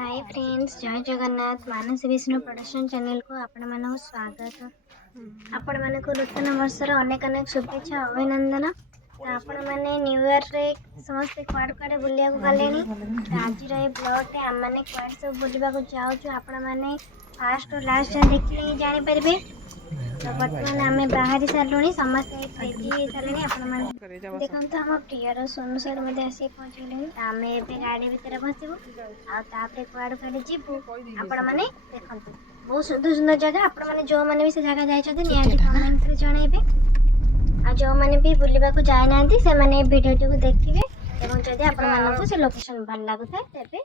Hi friends, जय जगन्नाथ। मानस Vishnu production channel को आपण मानक स्वागत। आपण मानक नूतन वर्षर अनेक अनेक शुभेच्छा अभिनंदन। तो आपण माने न्यू ईयर रे समस्त क्वाड क्वाड बुलिया को गलेनी। आज रे ब्लॉग रे हम माने क्वाड सब बुलिबा को जाउछु। आपण माने फर्स्ट और लास्ट जान देखले ही जानि परबे। तो वर्तमान आम बाहरी सारूँ समस्त रेडी सारे आपण देखो हम प्रियर सोनू सर आसी पहुँचले। आम ए गाड़ी भितर बसबू आपर कुआड़ कुआड़े जीवु। आपण मैंने देखु बहुत सुंदर सुंदर जगह आपण मैंने जो मैंने भी से जगह जाइछथि निहाती कमेंट रे जणाइबे। आ जो मैंने भी बुलिबा को जाय नांती से माने वीडियो को देखिबे एवं जदि आपण मानको से लोकेशन भल लागुथाय तेबे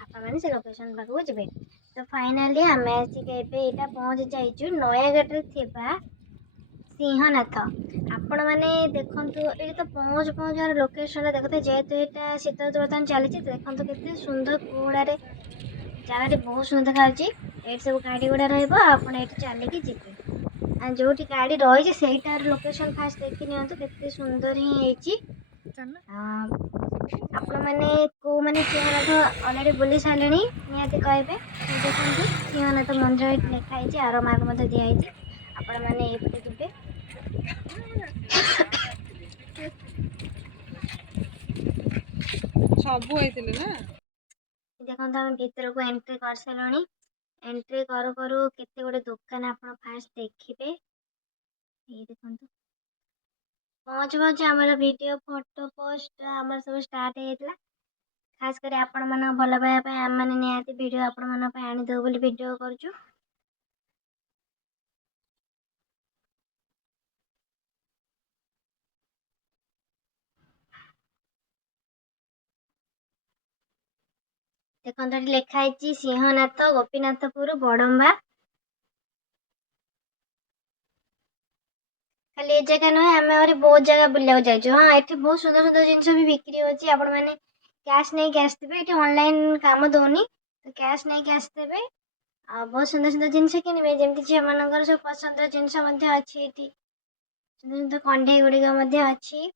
आपण माने से लोकेशन पाखु जिबे। तो फाइनली आमे आसी के एबे एटा पहुंच जाइछु नयागढ़ रे थिबा सिंहनाथ। आपण माने देखंतु ए तो पहुंच पहुंच लोकेशन देखते जेहेतु एटा शीत बर्तमान चली देखंतु केते सुंदर कोड़ारे जगह बहुत सुंदर देखा। ये सब गाड़ी गुड़ा रही चलिकी जी जो गाड़ी रही है लोकेशन फास्ट देखी नि सुंदर ही आपण मैंने को मैंने सिंहनाथ अलरेडी बुली सारे निहाती कहे। देखो सिंहनाथ मंदिर लिखाई आर मार्ग दिखाई आपण मैंने ये जी सब ना देखो आम भीतर को एंट्री कर सारे। एंट्री करू करू केते गोटे दुकान आप फास्ट देखिए। ये देखो पहुँच पहुँच आम वीडियो फोटो पोस्ट आम सब स्टार्ट होता। खास कर आपण मन भल पाइबा आम मैंने निहाती वीडियो आपण मन आनीदेव बोली वीडियो करूँ। देखो लिखाई सिंहनाथ गोपीनाथपुर बड़म्बा। खाली ए जगह नुहे आम और बहुत जगह बुलाक जाइए। हाँ ये बहुत सुंदर सुंदर जिनस भी बिक्री होची। आपण मैंने कैश नहीं के आसते ये ऑनलाइन काम दौनी तो कैश नहीं के आसते बहुत सुंदर सुंदर जिनस किनबे जमी झील मान सब पसंद जिनस अच्छी सुंदर सुंदर कंडे गुड़िक अच्छी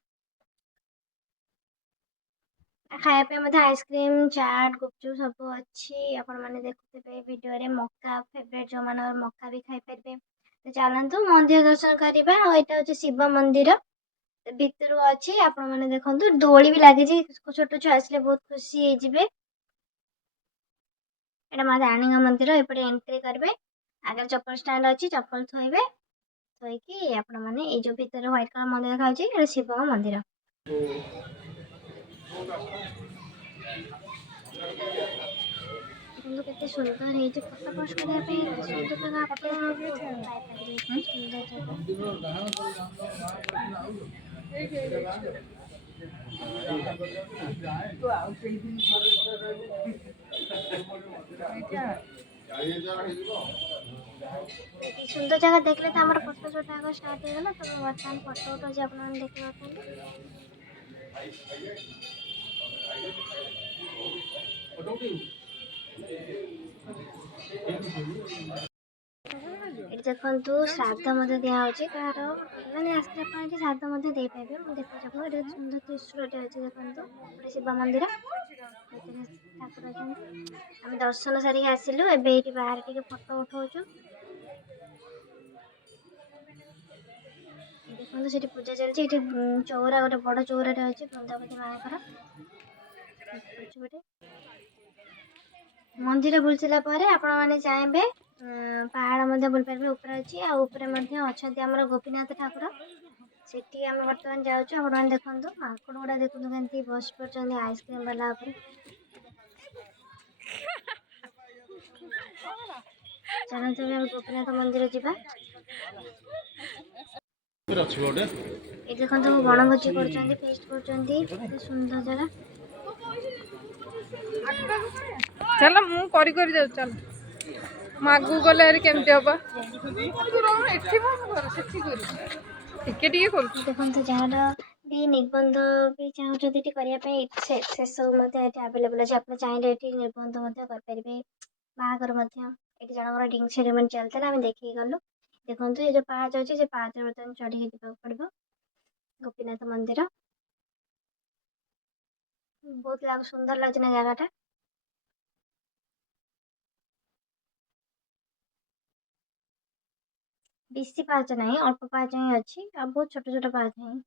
खायापी आइसक्रीम चाट गुपचुप सब अच्छी। आपण मैंने देखुते वीडियो रे मक्का फेवरेट जो मान मक्का भी खाई पारे। तो चलतु मंदिर दर्शन करवा। यहाँ हूँ शिव मंदिर भितर अच्छी आपण मैंने देखु दोली भी लगी छोट छुआ आसले बहुत खुशी होते। एटा माँ राणी मंदिर एपटे एंट्री करेंगे। आगे चप्पल स्टैंड अच्छी चप्पल थोइबे थोइकी आपण मैंने ये जो भितर व्हाइट कलर मंदिर देखा शिव मंदिर। देखो केते सुंदर है फोटो पोस्ट करने एत सुंदर जगह आप पाइपर एत सुंदर जगह सुंदर जगह देखले तो हमारा फोटो शूट आगे स्टार्ट हो गला। तो बर्तमान फोटो उठो आप देखते ये देखु श्राद्ध दिखाई कह मैंने आसला श्राद्ध दे पारे। मुझे देखो सुंदर त्रिशूल अच्छे देखो शिव मंदिर ठाकुर अच्छा आम दर्शन सारिक आसिलु एबे बाहर टिके फोटो उठाऊँ। देखो से पूजा चलती चौरा गोटे बड़ चौरा अच्छी बृंदावती माँ मंदिर बुल सारापर आपण मैंने चाहे पहाड़ बुल पारे ऊपर अच्छी अच्छा आम गोपीनाथ ठाकुर से आम बर्तमान जाऊँ। आप देखो माकड़ गुड़ा देखो के बस पड़े आइसक्रीम वाला चलते गोपीनाथ मंदिर जावा। ये देखो बनभोजी कर फेस्ट कर सुंदर जगह। चल मु करी करी जाऊ चल मागू गले केमती हम देखो जार भी निबंध भी चाहते करने से सब आवेलेबल अच्छे। आप चाहिए ये निबंध करेंगे बाहर ये जन रिंग सेरेमनी चलता आम देखिए गलु। देखो ये जो पाहाच अच्छे से पाहाच बर्तमान चढ़ी जावाक पड़ो गोपीनाथ मंदिर बहुत सुंदर लगे जगहटा। बेसी पाहाच नहीं, अल्प पाहाच ही अच्छी और बहुत छोट छोट पाहाच ही।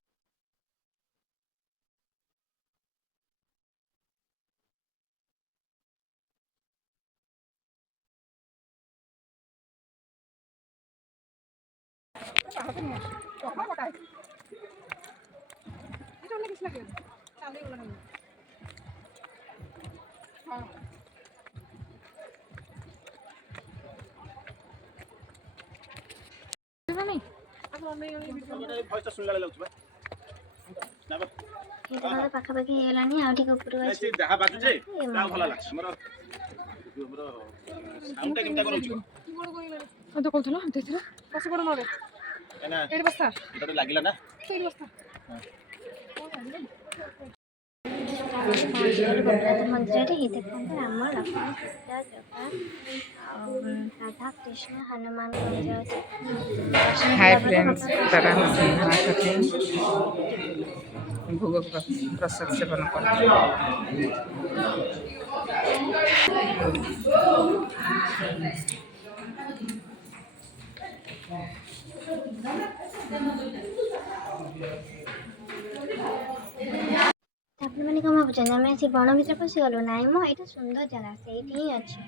ये तो पाखापाखि ହେଇଗଲାଣି ଆଉ ଟିକେ ଉପରକୁ ଅଛି ଯାହା ବାଜୁଛେ ତା ଭଲ ଲାଗୁଛି ଆମର ସାଉଣ୍ଡ କେମିତି କରୁଛୁ ତ କହୁଥିଲ ଦେଇଥିଲ ବସ ପଡ଼ ନରେ ନା ଏଠି ବସ୍ତା ଏଟା ଲାଗିଲା ନା ସେଇଠି ବସ୍ତା ଗୋପୀନାଥ ମନ୍ଦିରରେ ହିଁ ଦେଖନ୍ତୁ ରାମ ଲକ୍ଷ୍ମଣ ସୀତା ଜଗା ଆଉ ରାଧା କୃଷ୍ଣ ହନୁମାନଙ୍କ ମନ୍ଦିର ଅଛି। हाय फ्रेंड्स दादा भोग प्रसाद सेवन कर आपने कौन भावुं आम से बण भर पशिगलु ना मो यहाँ सुंदर जगह से ही अच्छे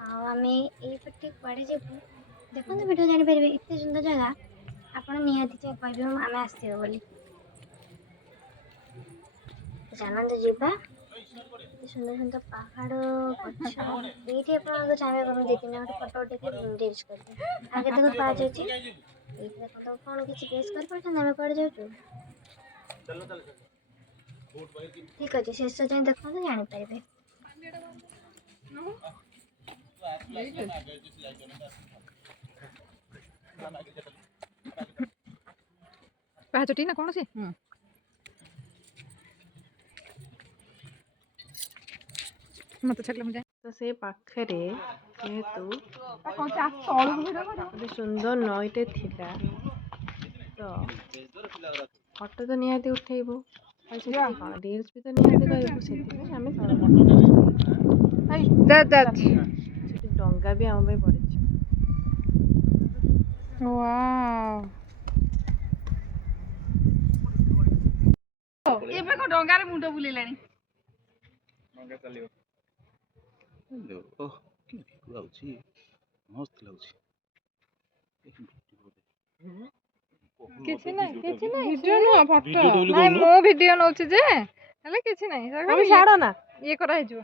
आम ये कड़े जीवु देखते वीडियो जापर एत सुंदर जगह आपड़ निहाती कहे आम आसो बोली चलते जीवा सुंदर सुंदर पहाड़ गछ ये चाहिए दी तीन गोटे फटो उठे रिल्स कर आगे देखो पाँच अच्छी ये देखो कौन किसी गेस कर कड़े जाऊँ ठीक अच्छे शेष जाए देखते जानीपर पाचटी ना कौन सी मत छकला मुझे तो से पाखे जेहेतु सुंदर नईटे थिला तो फटो तो निहाती उठेबू कौन रिल्स भी तो निहाती करूँ से डंगा भी आम पड़े डंगार मुंड बुलेलानी ओह कि लाଗୁଛି मस्त ଲାଗୁଛି କିଛି ନାହିଁ ଭିଡିଓ ନୁହ ଫଟୋ ନାଇଁ ମୁଁ ଭିଡିଓ ନଉଚି ଯେ ହେଲେ କିଛି ନାହିଁ ଆମେ ଛାଡ ନା ଇଏ କରା ହେଇଯିବ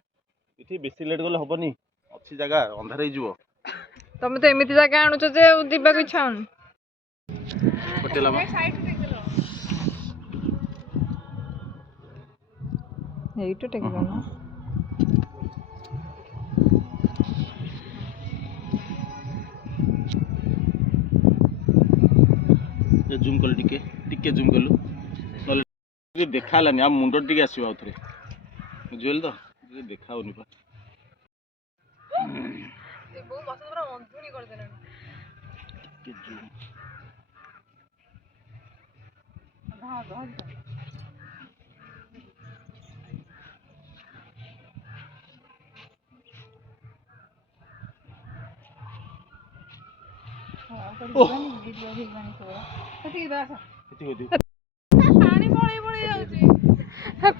ଏଠି ବେଶୀ ଲେଟ୍ ଗଲେ ହବନି ଅଛି ଜାଗା ଅନ୍ଧାର ହେଇଯିବ ତମେ ତ ଏମିତି ଜାଗା ଆଣୁଛ ଯେ ଯିବାକୁ ଇଚ୍ଛା ହଉନି ହୋଟେଲ ଆମ ଏଇଟୁ ଟେକିବ ନା ଜୁମ୍ କଲ ଟିକେ ଜୁମ୍ କଲୁ ନହେଲେ ଦେଖା ହେଲାନି ଆମ ମୁଣ୍ଡ ଟିକେ ଆସିବ ଆଉଥରେ ବୁଝିଗଲି ତ ଦେଖା ହଉନି ପା ଟିକେ ଜୁମ୍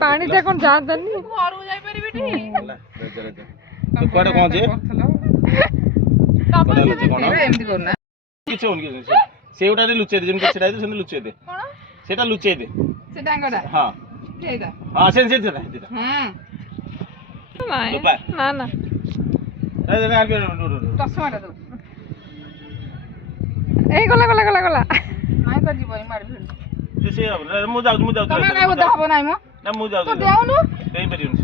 ପାଣି ଟା କଣ ଯାଆନ୍ତାନି ଘରକୁ ଯାଇପାରିବିନି କୁଆଡେ କଣ ଯେ ଏମିତି କରୁନା କିଛି ହଉନି ସେଉଟା ଲୁଚେଇ ଦେ ଯେମିତି ଛିଡ଼ା ହେଇଛି ସେମିତି ଲୁଚେଇ ଦେ ସେଟା ଲୁଚେଇ ଦେ ସେ ଡାଙ୍ଗଟା ହଁ ସେଇଟା ହଁ ସେଟା ନା ନା ଚଷମାଟା ଦଉ ଏଇ ଗଲା ଗଲା ଗଲା ଗଲା ନାଇଁ କୁଆଡେ ଯିବନି ମାଡି ଭିଡ ମୁଁ ଯାଉଛି ତମେ କାଇଁ ଓଦା ହବ ନାଇଁ ମ ନା ମୁଁ ଯାଉଛି ଦେଉନୁ ଦେଇପାରିବନି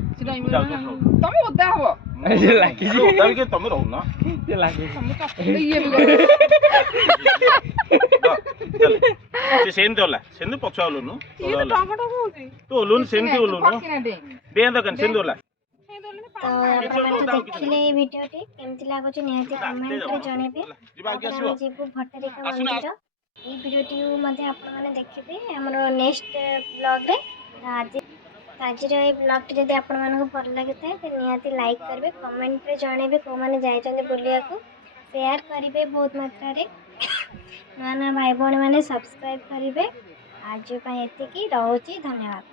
ତମେ ଓଦା ହବ ତମେ ରହୁନ ଇଏ ବି ସେମିତି ଓଲା ସେମିତି ପଛୁଆ ଓଲୁନୁ ତୁ ଓଲୁନୁ ସେମିତି ଓଲୁନୁ ଡେଁ ଦୋକାନ ସେମିତି ଓଲା तो देखिले ये वीडियोटी केमती लागुची निहाती कमेंट रे जणेबे हम जीवु भट्टारिका मंदिर ये वीडियोटी मध्ये आपण माने देखिबे हमरो नेक्स्ट ब्लॉग रे आज रे ब्लॉग टी जदी आपण मानको भल लागिता तो निहाती लाइक करबे कमेंट रे जणेबे को माने जाय चंदे बुलिया को शेयर करिवे बहुत मात्रा रे ନୂଆ ନୂଆ ଭାଇ ଭଉଣୀ ମାନେ ସବସ୍କ୍ରାଇବ୍ କରିବେ। ଆଜି ପାଇଁ ଏତିକି ରହୁଛି, ଧନ୍ୟବାଦ।